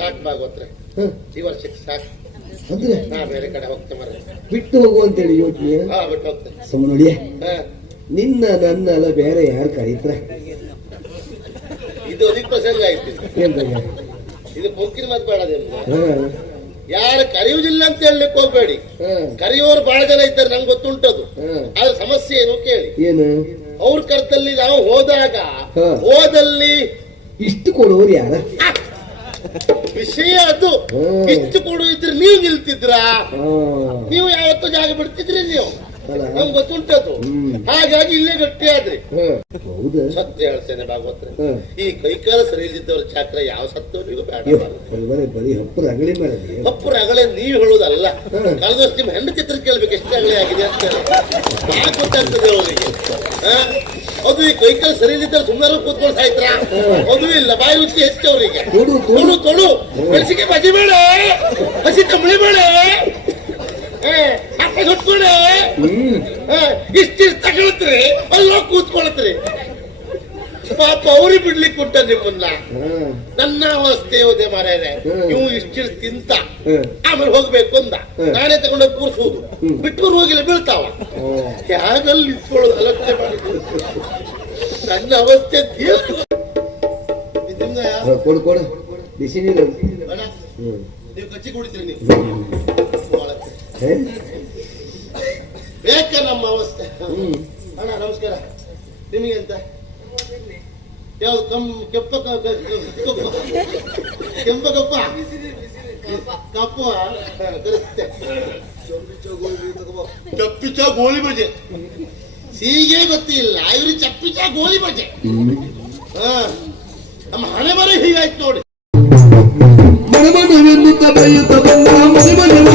ಸಾಕು ಭಾಗವತ್ರೆ ಹ, ಈ ವರ್ಷಕ್ಕೆ ಸಾಕು. ಅಂದ್ರೆ ನಾ ಬೇರೆ ಕಡೆ ಹೋಗ್ತೆ ಮರ ಬಿಟ್ಟು ಹೋಗು ಅಂತೇಳಿ ಯೋಚನೆ? ಹಾ ಬಿಟ್ಟು ಹೋಗ್ತೆ ಸಮ ನೋಡಿಯ ಹಾ. ನಿನ್ನ ನನ್ನ ಅಲ್ಲ ಬೇರೆ ಯಾರು ಕರೀತ್ರ? ಇದು ಅಧಿಕ ಪ್ರಸಂಗ ಆಯ್ತು. ಇದು. ಏನ್ ಬಗ್ಗೆ? ಇದು ಮುಕ್ಕಿನ ಮಾತು ಬೇಡ ನಿಮ್ಗೆ. ಯಾರು ಕರೆಯುವುದಿಲ್ಲ ಅಂತ ಹೇಳಲಿಕ್ಕೆ ಹೋಗ್ಬೇಡಿ. ಹ, ಕರೆಯುವವರು ಬಹಳ ಜನ ಇದ್ದಾರೆ ನಂಗೆ ಗೊತ್ತುಂಟದು. ಹ. ಆದ್ರೆ ಸಮಸ್ಯೆ ಏನು ಕೇಳಿ? ಏನು? ಅವ್ರ ಕರ್ತಲ್ಲಿ ನಾವು ಹೋದಾಗ ಹ. ಹೋದಲ್ಲಿ ಇಷ್ಟು ಕೊಡುವರು ಯಾರ? ವಿಷಯ ಅದು. ಇಷ್ಟು ಕೊಡು ಇದ್ರೆ ನೀವು ನಿಲ್ತಿದ್ರ ನೀವು ಯಾವತ್ತೂ ಜಾಗ ಬಿಡ್ತಿದ್ರಿ ನೀವು. ನಮ್ಗೆ ಗೊತ್ತುಂಟದು. ಅದು ಹಾಗಾಗಿ ಇಲ್ಲೇ ಗಟ್ಟಿ ಆದ್ರಿ ಸತ್ಯ ಹೇಳ್ತೇನೆ ಭಾಗವತ್ರೆ. ಈ ಕೈಕಾಲ ಸರಿ ಇಲ್ದಿದ್ದವ್ರ ಚಾಕ್ರ ಯಾವ ಸತ್ತವರಿಗೂ ಬೇಡ ಬರೀ ಮೇಲೆ ರಗಳೆ ನೀವು. ಹೇಳುದಲ್ಲ. ಕಳೆದ ವರ್ಷ ನಿಮ್ಮ ಹೆಣ್ಣು ಚಿತ್ರ ಕೇಳ್ಬೇಕು ಎಷ್ಟು ರಗಳೆ ಆಗಿದೆ ಅಂತ ಹೇಳಿ. ಗೊತ್ತಾಗ್ತದೆ ಅವರಿಗೆ? ಅದು ಈ ಕೈಕಾಲ ಸರಿ ಇಲ್ದಿದ್ದವ್ರು ಸುಮ್ಮನೆ ಕೂತ್ಕೊಂಡು ಸಾಯ್ತರ? ಅದು ಇಲ್ಲ ಬಾಯಿ ರುಚಿ ಹೆಚ್ಚು ಅವರಿಗೆ. ತೊಳು ತೊಳು ಬೆಳಸಿಗೆ ಬಜಿ ಬೇಡ ಹಸಿ ತಂಬಳಿ ಬೇಡ ಅಪ್ಪ ಸುಟ್ಕೊಂಡೆ ಇಷ್ಟಿಷ್ಟು ತಗೊಳ್ತೀರಿ ಅಲ್ಲೋಗಿ ಕೂತ್ಕೊಳ್ತೀರಿ ಪಾಪ ಅವ್ರಿ ಬಿಡ್ಲಿಕ್ಕೆ ಕೊಟ್ಟ ನಿಮ್ಮನ್ನ. ನನ್ನ ಅವಸ್ಥೆ ಹೋದೆ ಮಾರ್ಯಾರೆ ನೀವು ಇಷ್ಟಿರ್ ಇಷ್ಟಿಷ್ಟು ತಿಂತ. ಆಮೇಲೆ ಹೋಗ್ಬೇಕು ಅಂದ. ನಾನೇ ತಗೊಂಡೋಗಿ ಕೂರ್ಸೋದು. ಬಿಟ್ಟು ಹೋಗಿಲ್ಲ ಬೀಳ್ತಾವ. ಯಾಗಲ್ಲಿ ನಿಂತ್ಕೊಳ್ಳೋದು ಅಲಕ್ಷ್ಯ ಮಾಡಿ ನನ್ನ ಅವಸ್ಥೆ ಕೊಡು ಕೊಡು. ಬಿಸಿ ನೀರು. ನೀವು ಕಚ್ಚಿ ಕುಡಿತೀರಿ ನೀವು? ಬೇಕ ನಮ್ಮ ಅವಸ್ಥೆ. ಹ್ಮ್. ಅಣ್ಣ ನಮಸ್ಕಾರ. ನಿಮಗೆ ಅಂತ ಯಾವ್ದು ಕಮ್ ಕಪ್ಪ? ಕೆಂಪ ಕಪ್ಪ? ಕಪ್ಪು ಚಪ್ಪಿಚ ಗೋಳಿ ಬಜೆ. ಸೀಗೆ ಗೊತ್ತಿಲ್ಲ ಇವ್ರಿಗೆ ಚಪ್ಪಿಚ ಗೋಳಿ ಬಜೆ. ಹಾ. ನಮ್ಮ ಹಣೆ ಬರ ಹೀಗಾಯ್ತು ನೋಡಿ. ಮನೆ ಮನೆ ಬಂದ ಮನೆ ಮನೆ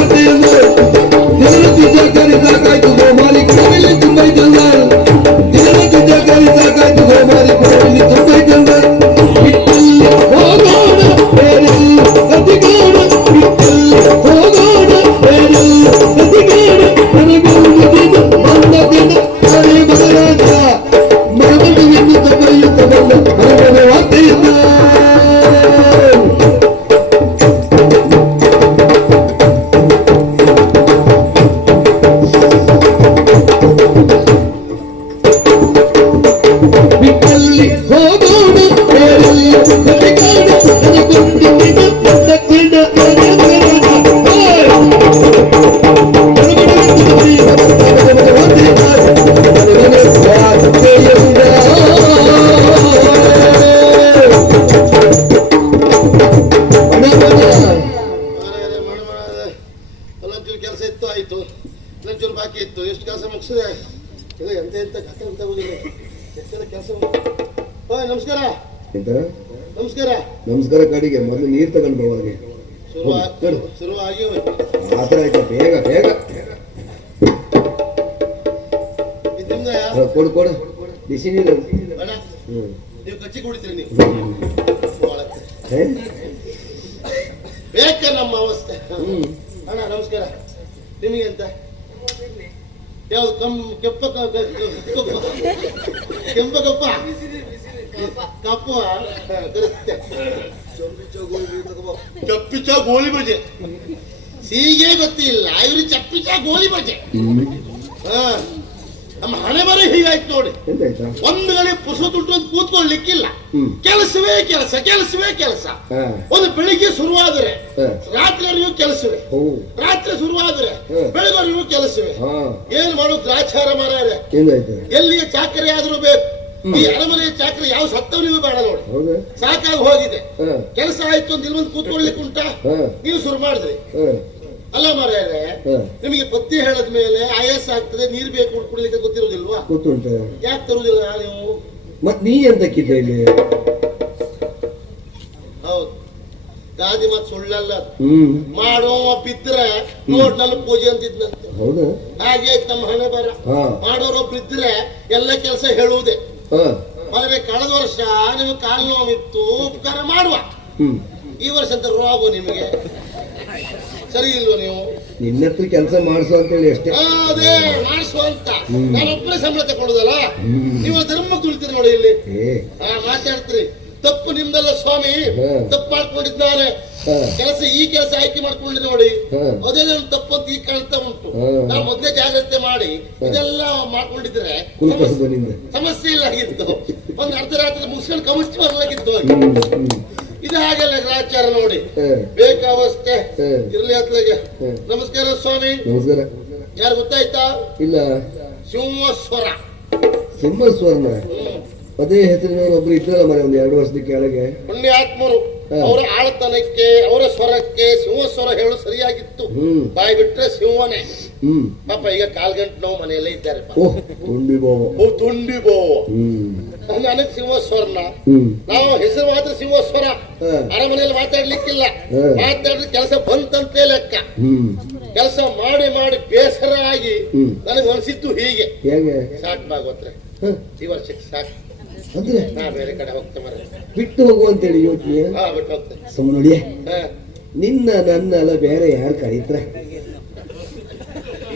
ನಮಸ್ಕಾರ. ನಮಸ್ಕಾರ. ನಮಸ್ಕಾರ ಕಡಿಗೆ ಮೊದಲು ನೀರ್ ತಗೊಂಡು ಬರುವಾಗೆ ಮಾತ್ರ ಆಯ್ತಾ? ಬೇಗ ಬೇಗ. ಕೊಡು ಕೊಡು. ಬಿಸಿ ನೀರು. ನೀವು ಕಚ್ಚಿ ಕುಡಿತೀರಿ ನೀವು. ಕೆಂಪ ಕಪ್ಪ ಕೆಂಪ ಕಪ್ಪ ಚಪ್ಪಿಚ ಗೋಲಿ ಬಜೆ. ಸೀಗೆ ಗೊತ್ತಿಲ್ಲ ಇವ್ರಿಗೆ ಚಪ್ಪಿಚ ಗೋಲಿ ಬಜೆ. ಹಾ. ನಮ್ಮ ಹಣೆ ಬರ ಹೀಗಾಯ್ತು ನೋಡಿ. ಒಂದ್ ಒಂದು ಗಳಿ ಪುಸು ದುಡ್ಡು ಅಂತ ಕೂತ್ಕೊಳ್ಳಿಕ್ಕಿಲ್ಲ. ಕೆಲಸವೇ ಕೆಲಸ ಕೆಲಸವೇ ಕೆಲಸ. ಹಾ. ಒಂದು ಬೆಳಿಗ್ಗೆ ಶುರುವಾದ್ರೆ ಹಾ. ರಾತ್ರಿವರೆಗೂ ಕೆಲಸವೇ. ರಾತ್ರಿ ಶುರುವಾದ್ರೆ. ಬೆಳಗವರೆಗೂ ಕೆಲಸವೇ. ಹಾ. ಏನ್ ಮಾಡೋದು ದ್ರಾಚಾರ ಮಾರಾರೆ? ಎಲ್ಲಿಗೆ ಚಾಕರಿ ಆದ್ರೂ ಬೇಕು. ಈ ಅರಮನೆಯ ಚಾಕರಿ ಯಾವ ಸತ್ತವನಿಗೂ ಬೇಡ ನೋಡಿ. ಹೌದಾ. ಸಾಕಾಗಿ ಹೋಗಿದೆ. ಹಾ. ಕೆಲಸ ಆಯ್ತು ಅಂತ ಇಲ್ಲಿ ಬಂದು ಕೂತ್ಕೊಳ್ಳಿಕ್ಕೆ ಉಂಟಾ ಹಾ. ನೀವು ಶುರು ಮಾಡಿದ್ರಿ. ಹಾ. ಅಲ್ಲ ಮಾರೇ ನಿಮಗೆ ಪತ್ತಿ ಹೇಳದ ಮೇಲೆ ಆಯಾಸ ಆಗ್ತದೆ ನೀರ್ ಬೇಕು ಕುಡಿಲಿಕ್ಕೆ ಗೊತ್ತಿರೋದಿಲ್ವಾ ಗೊತ್ತುಂಟು. ಯಾಕೆ ತರುದಿಲ್ಲ ನೀವು? ಮತ್ ನೀ ಎಂತಕ್ಕಿದ್ದೆ ಇಲ್ಲಿ? ಹೌದು. ಗಾದಿ ಮತ್ ಸುಳ್ಳಲ್ಲ ಮಾಡೋ ಹ್ಮ್. ಬಿದ್ರೆ ನೋಡ್ನಲ್ಲಿ ಪೂಜೆ ಅಂತಿದ್ನಂತೆ. ಹೌದು? ಹಾಗೆ ಆಯ್ತು ನಮ್ಮ ಹಣೆ ಬರ ಮಾಡೋರು ಮಾಡೋರೊಬ್ರು ಇದ್ರೆ ಎಲ್ಲ ಕೆಲಸ ಹೇಳುವುದೇ. ಆದ್ರೆ ಕಳೆದ ವರ್ಷ ನಿಮ್ಗೆ ಕಾಲು ನೋವಿತ್ತು ಉಪಕಾರ ಮಾಡುವ. ಈ ವರ್ಷ ಅಂತ ರೋಗ ನಿಮಗೆ. ಸರಿ ಇಲ್ವಾ ನೀವು? ನಿನ್ನ ಹತ್ರ ಕೆಲಸ ಮಾಡಿಸು ಅಂತೇಳಿ ಅಷ್ಟೇ. ಅದೇ ಮಾಡಿಸು ಅಂತ. ನಾನೊಬ್ಬನೇ ಸಂಬಳ ತಗೊಳ್ಳೋದಲ್ಲ ನೀವು ಧರ್ಮ ಕುಳಿತೀರಿ ನೋಡಿ ಇಲ್ಲಿ. ಏ. ಆ, ಮಾತಾಡ್ತೀರಿ. ತಪ್ಪು ನಿಮ್ದಲ್ಲ ಸ್ವಾಮಿ. ಹ್ಮ್. ತಪ್ಪು ಮಾಡ್ಕೊಂಡಿದ್ದಾರೆ ಹಾ. ಕೆಲಸ ಈ ಕೆಲಸ ಆಯ್ಕೆ ಮಾಡ್ಕೊಳ್ಳಿ ನೋಡಿ. ಹಾ. ಅದೇ ನನ್ನ ತಪ್ಪಂತ ಈಗ ಕಾಣ್ತಾ ಉಂಟು. ಹಾ. ನಾವು ಮೊದಲೇ ಜಾಗ್ರತೆ ಮಾಡಿ ಇದೆಲ್ಲ ಮಾಡ್ಕೊಂಡಿದ್ರೆ ಸಮಸ್ಯೆ- ಇಲ್ಲ ಆಗಿತ್ತು. ಒಂದು ಅರ್ಧ ರಾತ್ರಿ ಮುಗಿಸ್ಕೊಂಡು ಕಮಿಸ್ಟ್ ಬರ್ಲಾಗಿತ್ತು ಹ್ಮ್ ಹ್ಮ್. ಇದು ಹಾಗೆ ಗ್ರಾಚಾರ ನೋಡಿ. ಬೇಕಾವಷ್ಟೇ. ಇರ್ಲಿ ಅತ್ಲಗೆ. ನಮಸ್ಕಾರ ಸ್ವಾಮಿ. ನಮಸ್ಕಾರ. ಯಾರು ಗೊತ್ತಾಯ್ತಾ? ಇಲ್ಲ. ಸಿಂಹಸ್ವರ. ಸಿಂಹಸ್ವರ. ಅದೇ ಹೆಸರಿನವರು ಒಬ್ರು ಇದ್ರಲ್ಲ ಮನೆ ಒಂದು ಎರಡು ವರ್ಷದ ಕೆಳಗೆ. ಪುಣ್ಯಾತ್ಮರು. ಅವರ ಆಳತನಕ್ಕೆ ಅವರ ಸ್ವರಕ್ಕೆ ಸಿಂಹ ಸ್ವರ ಹೇಳು ಸರಿಯಾಗಿತ್ತು. ಬಾಯಿ ಬಿಟ್ರೆ ಸಿಂಹನೇ. ಹ್ಮ್. ಪಾಪ ಈಗ ಕಾಲ್ಗಂಟು ನೋವು ಮನೆಯಲ್ಲೇ ಇದ್ದಾರೆ ತುಂಡಿ ಬಾವ ನನಗೆ ಸಿಂಹಸ್ವರ್ಣ ಹ್ಮ್. ನಾವು ಹೆಸರು ಮಾತ್ರ ಸಿಂಹಸ್ವರ ಸ್ವರ. ಅರಮನೆಯಲ್ಲಿ ಮಾತಾಡ್ಲಿಕ್ಕಿಲ್ಲ. ಮಾತಾಡಿದ್ರೆ ಕೆಲಸ ಬಂತಂತೆ ಲೆಕ್ಕ. ಕೆಲಸ ಮಾಡಿ ಮಾಡಿ ಬೇಸರ ಆಗಿ ನನಗ್ ಅನ್ಸಿದ್ದು ಹೀಗೆ. ಸಾಕ್ ಭಾಗವತ್ರೆ? ಈ ವರ್ಷಕ್ಕೆ ಸಾಕು. ಅಂದ್ರೆ ನಾ ಬೇರೆ ಕಡೆ ಹೋಗ್ತೆ ಮರ ಬಿಟ್ಟು ಹೋಗುವಂತೇಳಿ ಯೋಚನೆ ಹಾ ಬಿಟ್ಟು ಸುಮ್ಮ ನೋಡಿಯೇ? ನಿನ್ನ ನನ್ನ ಅಲ್ಲ ಬೇರೆ ಯಾರು ಕರೀತ್ರ?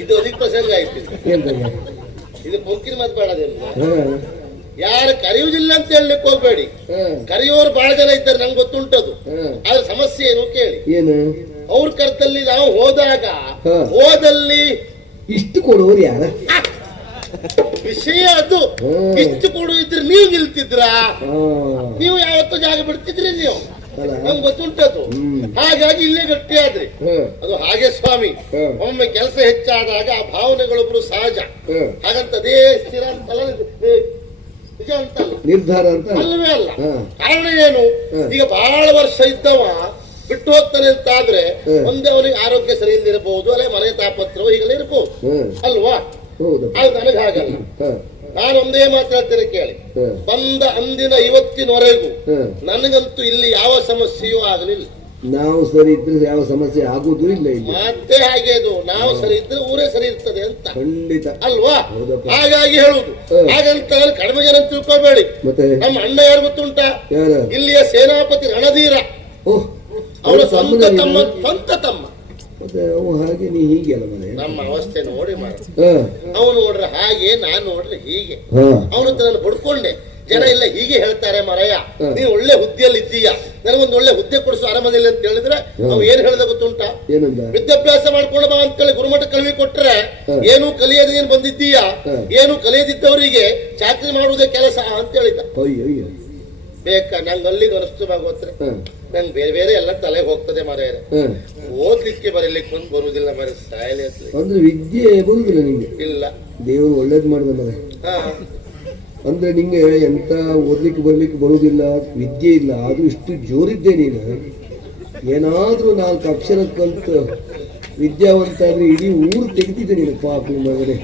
ಇದು ಅದಕ್ಕೆ ಪ್ರಸಂಗ ಆಯ್ತು. ಇದು. ಏನ್ದಾಗ ಇದು ಪೊಂಕಿನ ಮಾತು ಬೇಡದೇನು ಹಾ. ಯಾರು ಕರೆಯುವುದಿಲ್ಲ ಅಂತ ಹೇಳಲಿಕ್ಕೆ ಹೋಗ್ಬೇಡಿ. ಹಾ. ಕರೆಯೋರು ಬಹಳ ಜನ ಇದ್ದಾರೆ ನಂಗೆ ಗೊತ್ತುಂಟದು. ಹಾ. ಆದ್ರೆ ಸಮಸ್ಯೆ ಏನು ಕೇಳಿ? ಏನು? ಅವ್ರ ಕರ್ತಲ್ಲಿ ನಾವು ಹೋದಾಗ ಹಾ. ಹೋದಲ್ಲಿ ಇಷ್ಟು ಕೊಡೋರು ಯಾರ? ವಿಷಯ ಅದು. ಇಷ್ಟು ಕೊಡು ಇದ್ರೆ ನೀವು ನಿಲ್ತಿದ್ರ? ನೀವು ಯಾವತ್ತೂ ಜಾಗ ಬಿಡ್ತಿದ್ರಿ ನೀವು. ನಮ್ಗೆ ಗೊತ್ತುಂಟದು. ಹಾಗಾಗಿ ಇಲ್ಲೇ ಗಟ್ಟಿ ಆದ್ರಿ ಅದು ಹಾಗೆ ಸ್ವಾಮಿ. ಒಮ್ಮೆ ಕೆಲಸ ಹೆಚ್ಚಾದಾಗ ಆ ಭಾವನೆಗಳೊಬ್ರು ಸಹಜ. ಹಾಗಂತ ಅದೇ ಸ್ಥಿರ ಅಂತಲ್ಲ ನಿಜ ಅಂತಲ್ಲ ನಿರ್ಧಾರ ಅಂತ ಅಲ್ಲವೇ ಅಲ್ಲ. ಕಾರಣ ಏನು? ಈಗ ಬಹಳ ವರ್ಷ ಇದ್ದವ ಬಿಟ್ಟು ಹೋಗ್ತಾನೆ ಅಂತ ಆದ್ರೆ. ಒಂದೇ ಅವನಿಗೆ ಆರೋಗ್ಯ ಸರಿಯಿಂದ ಇರಬಹುದು ಅಲ್ಲೇ ಮನೆ ತಾಪತ್ರವೋ ಈಗಲೇ ಇರಬಹುದು ಅಲ್ವಾ? ಅದು ನನಗೆ ಹಾಗಲ್ಲ ನಾನೊಂದೇ ನಾನು ಒಂದೇ ಮಾತಾಡ್ತೇನೆ ಕೇಳಿ. ಬಂದ ಅಂದಿನ ಇವತ್ತಿನವರೆಗೂ ನನಗಂತೂ ಇಲ್ಲಿ ಯಾವ ಸಮಸ್ಯೆಯೂ ಆಗಲಿಲ್ಲ. ನಾವು ಸರಿ ಇದ್ರೆ ಯಾವ ಸಮಸ್ಯೆ ಆಗುದು ಇಲ್ಲ ಮತ್ತೆ ಹಾಗೆ ಅದು. ನಾವು ಸರಿ ಇದ್ರೆ ಊರೇ ಸರಿ ಇರ್ತದೆ ಅಂತ. ಖಂಡಿತ. ಅಲ್ವಾ. ಹಾಗಾಗಿ ಹೇಳುದು. ಹಾಗಂತ ಕಡಿಮೆ ಜನ ತಿಳ್ಕೊಬೇಡಿ. ಮತ್ತೆ? ನಮ್ಮ ಅಣ್ಣ ಯಾರು? ಗೊತ್ತುಂಟ ಇಲ್ಲಿಯ ಸೇನಾಪತಿ ರಣಧೀರ. ಅವ್ರ ಸ್ವಂತ ತಮ್ಮ ಸ್ವಂತ ತಮ್ಮ. ಮತ್ತೆ ಅವ ಹಾಗೆ ನೀ ಹೀಗೆ ಅಲ್ಲ ಮನೆ. ನಮ್ಮ ಅವಸ್ಥೆ ನೋಡಿ ಮಾಡ ಅವನು ನೋಡ್ರೆ ಹಾಗೆ ನಾನು ನೋಡ್ರೆ ಹೀಗೆ. ಅವನು ನಾನು ಬಡ್ಕೊಂಡೆ. ಜನ ಇಲ್ಲ ಹೀಗೆ ಹೇಳ್ತಾರೆ ಮರಯ್ಯ ನೀ ನೀನು ಒಳ್ಳೆ ಹುದ್ದೆಯಲ್ಲಿ ಇದ್ದೀಯ ನನಗೊಂದು ಒಳ್ಳೆ ಹುದ್ದೆ ಕೊಡಿಸು ಆರಾಮದಿಲ್ಲ ಅಂತ ಹೇಳಿದ್ರೆ ನಾವು ಏನ್ ಹೇಳ್ದ ಗೊತ್ತುಂಟಾ? ವಿದ್ಯಾಭ್ಯಾಸ ಮಾಡ್ಕೊಂಡು ಬಾ ಅಂತೇಳಿ ಗುರುಮಠ ಕಲ್ವಿ ಕೊಟ್ರೆ. ಏನು ಕಲಿಯದ ಏನ್ ಬಂದಿದ್ದೀಯ. ಏನು ಕಲಿಯದಿದ್ದವರಿಗೆ ಚಾಕರಿ ಮಾಡುವುದೇ ಕೆಲಸ ಅಂತ ಹೇಳಿದ. ಬೇಕಾ ನಂಗೆ ಅಲ್ಲಿಗೆ ಅನಿಸ್ತು ಭಾಗವತ್ರೆ ನಂಗೆ ಬೇರೆ ಬೇರೆ ಎಲ್ಲ ತಲೆಗೆ ಹೋಗ್ತದೆ ಮರ ಓದ್ಲಿಕ್ಕೆ ಬರೀಲಿಕ್ಕೆ ಒಂದು ಬರುವುದಿಲ್ಲ ಮರ ಸಾಯಲಿ ಅಂದ್ರೆ ವಿದ್ಯೆ ಬಂದಿಲ್ಲ ನಿಂಗೆ? ಇಲ್ಲ. ದೇವರು ಒಳ್ಳೇದು ಮಾಡಿದ ಮರ ಹಾ. ಅಂದ್ರೆ ನಿಂಗೆ ಎಂತ ಓದ್ಲಿಕ್ಕೆ ಬರ್ಲಿಕ್ಕೆ ಬರುದಿಲ್ಲ ವಿದ್ಯೆ ಇಲ್ಲ ಅದು ಇಷ್ಟು ಜೋರಿದ್ದೆ ನೀನು. ಏನಾದ್ರೂ ನಾಲ್ಕು ಅಕ್ಷರ ಕಲ್ತು ವಿದ್ಯಾವಂತ ಆದ್ರೆ ಇಡೀ ಊರು ತೆಗೆದಿದ್ದೆ ನೀನು ಪಾಪ ಮಗನೇ.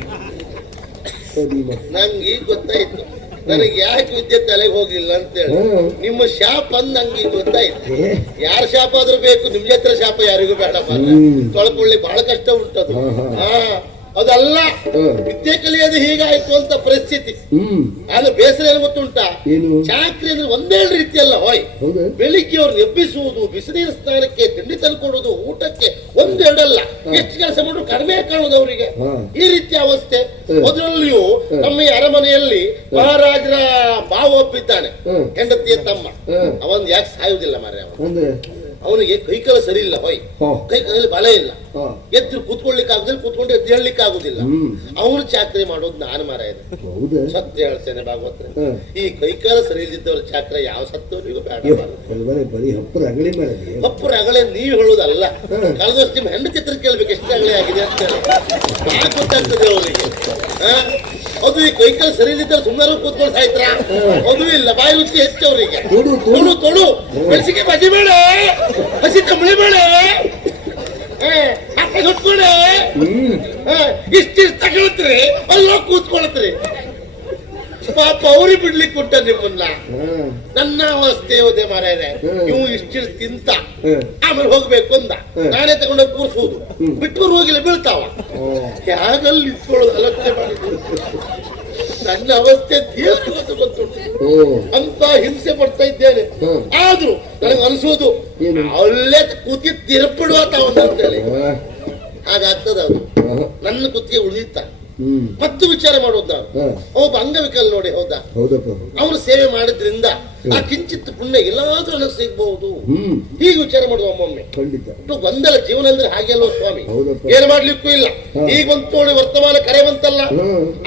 ನಂಗೆ ಈಗ ಗೊತ್ತಾಯ್ತು. ನನಗೆ ಯಾಕೆ ವಿದ್ಯೆ ತಲೆಗೆ ಹೋಗಿಲ್ಲ ಅಂತೇಳಿ. ನಿಮ್ಮ ಶಾಪ ಅಂದ್ ನಂಗೆ ಈಗ ಗೊತ್ತಾಯ್ತು ಯಾರ ಶಾಪ ಆದ್ರೂ ಬೇಕು ನಿಮ್ಗೆ ಹತ್ರ ಶಾಪ ಯಾರಿಗೂ ಬೇಡಪ್ಪ. ತೊಳ್ಕೊಳ್ಳಿ ಬಹಳ ಕಷ್ಟ ಉಂಟದು. ಹಾ. ಅದಲ್ಲ. ವಿದ್ಯೆ ಕಲಿಯೋದು ಹೀಗಾಯ್ತು ಅಂತ ಪರಿಸ್ಥಿತಿ. ಹ್ಮ್. ಆದ್ರೆ ಬೇಸರ ಏನು? ಗೊತ್ತುಂಟ ಚಾಕ್ರಿ ಅಂದ್ರೆ ಒಂದೇ ರೀತಿಯಲ್ಲ ಹೋಯ್. ಬೆಳಿಗ್ಗೆ ಅವ್ರು ಎಬ್ಬಿಸುವುದು ಬಿಸಿನೀರು ಸ್ನಾನಕ್ಕೆ ತಿಂಡಿ ತಂದುಕೊಡುವುದು ಊಟಕ್ಕೆ ಒಂದೆರಡಲ್ಲ. ಎಷ್ಟು ಕೆಲಸ ಮಾಡಿದ್ರು ಕಡಿಮೆ ಕಾಣುದು ಅವರಿಗೆ. ಈ ರೀತಿಯ ಅವಸ್ಥೆ. ಮೊದಲಲ್ಲಿಯೂ ನಮ್ಮ ಈ ಅರಮನೆಯಲ್ಲಿ ಮಹಾರಾಜರ ಬಾವ ಒಬ್ಬಿದ್ದಾನೆ. ಹೆಂಡತಿಯ ತಮ್ಮ. ಅವನ್ ಯಾಕೆ ಸಾಯುವುದಿಲ್ಲ ಮಾರ್ರೆ ಅವ ಅವನಿಗೆ ಕೈಕಾಲ ಸರಿ ಇಲ್ಲ ಹೋಯ್. ಹಾ. ಕೈಕಾಲಲ್ಲಿ ಬಲ ಇಲ್ಲ. ಎದ್ದು ಕೂತ್ಕೊಳ್ಳಿಕ್ಕೆ ಆಗುದಿಲ್ಲ ಕೂತ್ಕೊಂಡು ಎದ್ದು ಹೇಳಲಿಕ್ಕೆ ಆಗುದಿಲ್ಲ. ಅವ್ರ ಚಾಕ್ರಿ ಮಾಡೋದು ನಾನು ಮಾರಾಯ. ಇದೆ ಸತ್ಯ ಹೇಳ್ತೇನೆ ಭಾಗವತ್ರೆ. ಈ ಕೈಕಾಲ ಸರಿ ಇಲ್ದಿದ್ದವ್ರ ಚಾಕ್ರ ಯಾವ ಸತ್ತವರಿಗೂ ಬೇಡ ಕಪ್ಪು ರಗಳೆ ನೀವು ಹೇಳುದಲ್ಲ. ಕಳೆದಷ್ಟು ನಿಮ್ಮ ಹೆಣ್ಣು ಹತ್ರ ಕೇಳ್ಬೇಕು ಎಷ್ಟು ರಗಳೆ ಆಗಿದೆ ಅಂತ ಹೇಳಿ. ಗೊತ್ತಾಗ್ತದೆ ಅವರಿಗೆ? ಅದು ಈ ಕೈಕಾಲ ಸರಿ ಇದ್ದರೆ ಸುಮ್ಮನೆ ಕೂತ್ಕೊಂಡು ಸಾಯ್ತ್ರ? ಅದು ಇಲ್ಲ ಬಾಯಿ ರುಚಿ ಹೆಚ್ಚು ಅವರಿಗೆ. ತೊಳು ತೊಳು ಬೆಳಸಿಗೆ ಬಜಿ ಬೇಡ ಹಸಿ ಕಂಬಳಿ ಬೇಡ ಹ್ಮ್. ಇಷ್ಟಿಷ್ಟು ತಗೊಳ್ತೀರಿ? ಅಲ್ಲೋ ಕೂತ್ಕೊಳ್ತೀರಿ. ಪಾಪ ಅವ್ರಿಗೆ ಬಿಡ್ಲಿಕ್ಕೆ ಕೊಟ್ಟ ನಿಮ್ಮನ್ನ. ನನ್ನ ಅವಸ್ಥೆ ಹೋದೆ ಮಾರಾಯರೆ ನೀವು ಇಷ್ಟಿಷ್ಟು ತಿಂತ. ಆಮೇಲೆ ಹೋಗ್ಬೇಕು ಅಂದ. ನಾನೇ ತಗೊಂಡೋಗಿ ಕೂರ್ಸೋದು. ಬಿಟ್ಟು ಹೋಗಿಲ್ಲ ಬೀಳ್ತಾವ. ಯಾಗಲ್ಲಿ ನಿಂತ್ಕೊಳ್ಳೋದು? ಅಲಕ್ಷೆ ಮಾಡಿದ್ರು ನನ್ನ ಅವಸ್ಥೆ ಗೊತ್ತು ಅಂತ ಹಿಂಸೆ ಪಡ್ತಾ ಇದ್ದೇನೆ. ಆದ್ರೂ ನನಗೆ ಅನಿಸೋದು ಅಲ್ಲೇ ಕೂತಿ ತಿರುಪಿಡುವ ತಾವಂತ ಹೇಳಿ ಹಾಗಾಗ್ತದ ಅದು. ನನ್ನ ಕುತ್ತಿಗೆ ಉಳಿದಿತ್ತ. ಮತ್ತು ವಿಚಾರ ಮಾಡೋದ ಒಬ್ಬ ಅಂಗವಿಕಲ್ ನೋಡಿ ಹೌದಾ? ಅವನು ಸೇವೆ ಮಾಡಿದ್ರಿಂದ ಆ ಕಿಂಚಿತ್ ಪುಣ್ಯ ಎಲ್ಲಾದ್ರೂ ನನಗೆ ಸಿಗ್ಬಹುದು. ಹೀಗೆ ವಿಚಾರ ಮಾಡುವ ಒಮ್ಮೊಮ್ಮೆ. ಖಂಡಿತ. ಗೊಂದಲ ಜೀವನ ಅಂದ್ರೆ ಹಾಗೆ ಅಲ್ವ ಸ್ವಾಮಿ? ಏನ್ ಮಾಡ್ಲಿಕ್ಕೂ ಇಲ್ಲ. ಈಗ ಬಂತು ನೋಡಿ ವರ್ತಮಾನ ಕರೆ ಬಂತಲ್ಲ.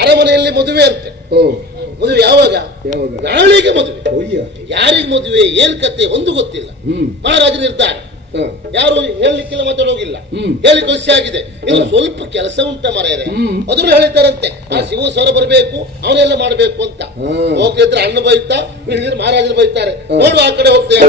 ಅರಮನೆಯಲ್ಲಿ ಮದುವೆ ಅಂತೆ. ಮದುವೆ ಯಾವಾಗ? ನಾಳೆಗೆ ಮದುವೆ. ಯಾರಿಗೆ ಮದುವೆ? ಏನ್ ಕತೆ? ಒಂದು ಗೊತ್ತಿಲ್ಲ. ಹ್ಮ್. ಮಹಾರಾಜ ನಿರ್ಧಾರ. ಹಾ ಯಾರು ಹೇಳಲಿಕ್ಕಿಲ್ಲ ಮಾತಾಡೋಗಿಲ್ಲ. ಹೇಳಿ ಕಳಿಸಿ ಆಗಿದೆ ಇನ್ನು ಸ್ವಲ್ಪ ಕೆಲಸ ಉಂಟ ಮರೆಯರೆ. ಅದ್ರು ಹೇಳ್ತಾರಂತೆ ಆ ಶಿವ ಸರ ಬರಬೇಕು ಅವನೆಲ್ಲ ಮಾಡ್ಬೇಕು ಅಂತ. ಹೋಗಿದ್ರೆ ಹೋಗ್ತಿದ್ರೆ ಅಣ್ಣ ಬೈತಾ ಮಹಾರಾಜರು ಬೈತಾರೆ. ನೋಡುವ ನೋಡು ಆ ಕಡೆ ಹೋಗ್ತೇವೆ